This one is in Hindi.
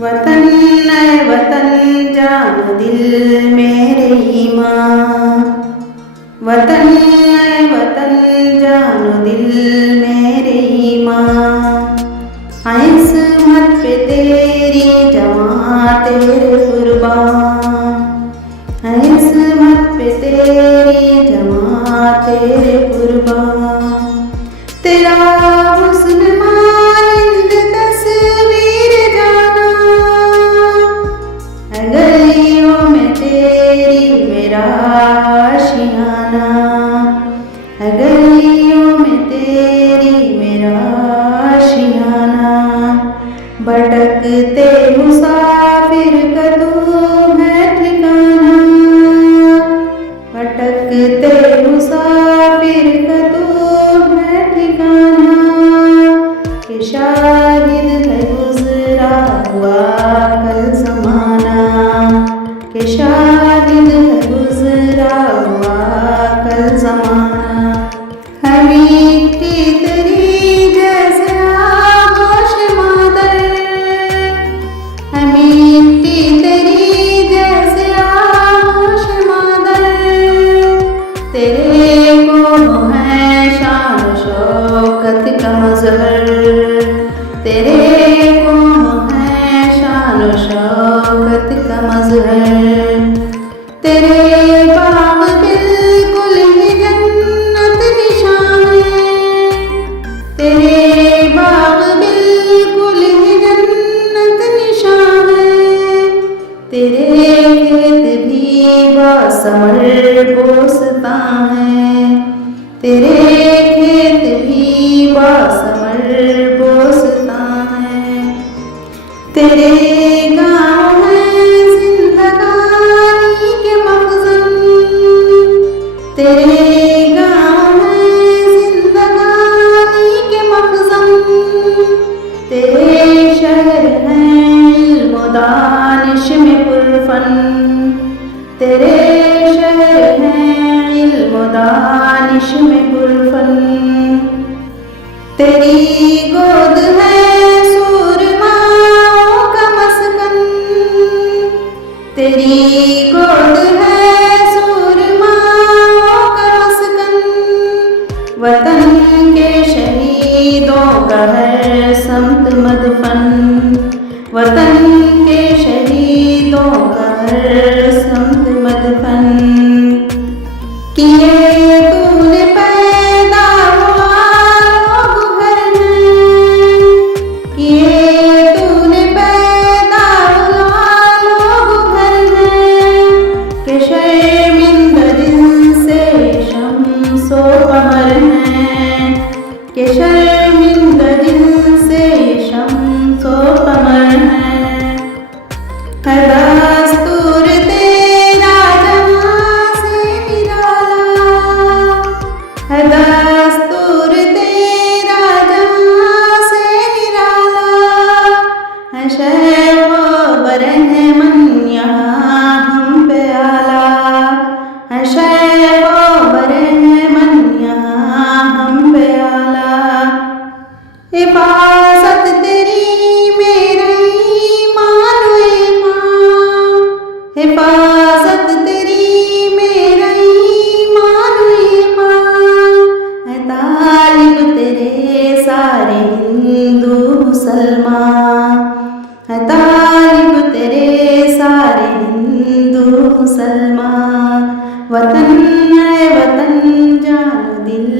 वतन है वतन जान दिल मेरे ईमां, वतन है वतन जान दिल मेरे ईमां। इस्मत पे तेरी जवां तेरे कुर्बान, इस्मत पे तेरी जवां तेरे कुर्बान। तेरा हुस्न मानिंद तस्वीर जाना, है गलियों में तेरी मेरा आशियाना, है गलियों में तेरी मेरा आशियाना। भटकते मुसाफिर का तू है ठिकाना, भटकते मुसाफिर का तू है ठिकाना। कि शाहिद है गुजरा हुआ कल ज़माना, कि शाहिद है गुजरा हुआ कल ज़माना। है मिट्टी तेरी जैसे आगोश मादर, है मिट्टी तेरी जैसे आगोश मादर। तेरे को है शान शौकत का मज़हर, तेरे को है शान शौकत का मज़हर। तेरे बाग बिल्कुल ही जन्नत निशान है, तेरे बाग बिल्कुल ही जन्नत निशान है। तेरे खेत भी बासमर बोस्तां है, तेरे खेत भी बासमर बोस्तां है। तेरे गाँव है जिंदगानी के मखज़न, तेरे गाँव है जिंदगानी के मखज़न। तेरे शहर हैं इल्म दानिश में पुरफन, तेरे शहर हैं इल्म दानिश में पुरफन। तेरी गोद है सूरमाओं का मस्कन, तेरी गोद है सूरमाओं का मस्कन। वतन के शहीदों का है समत मदफन, वतन के शहीदों का है समत मदफन। किए तूने पैदा हुआ लोग घर में, किए तूने पैदा हुआ लोग घर में। कि शर्मिंदा दिल से शम्सो कमर हैं, कि शर्मिंदा दिल से शम्सो कमर हैं। है दस्तूर तेरा जहाँ से निराला, है दस्तूर तेरा जहाँ से निराला। है शैख़ो बरहमन यहाँ हम पे आला, है शैख़ो बरहमन यहाँ हम पे आला। हिफाज़त तेरी मेरा ईमान ईमान, हिफाज़त तेरी मेरा ईमान ईमान। है तालिब तेरे सारे हिंदू मुसलमान, है तालिब तेरे सारे हिंदू मुसलमान। वतन है वतन जान दिल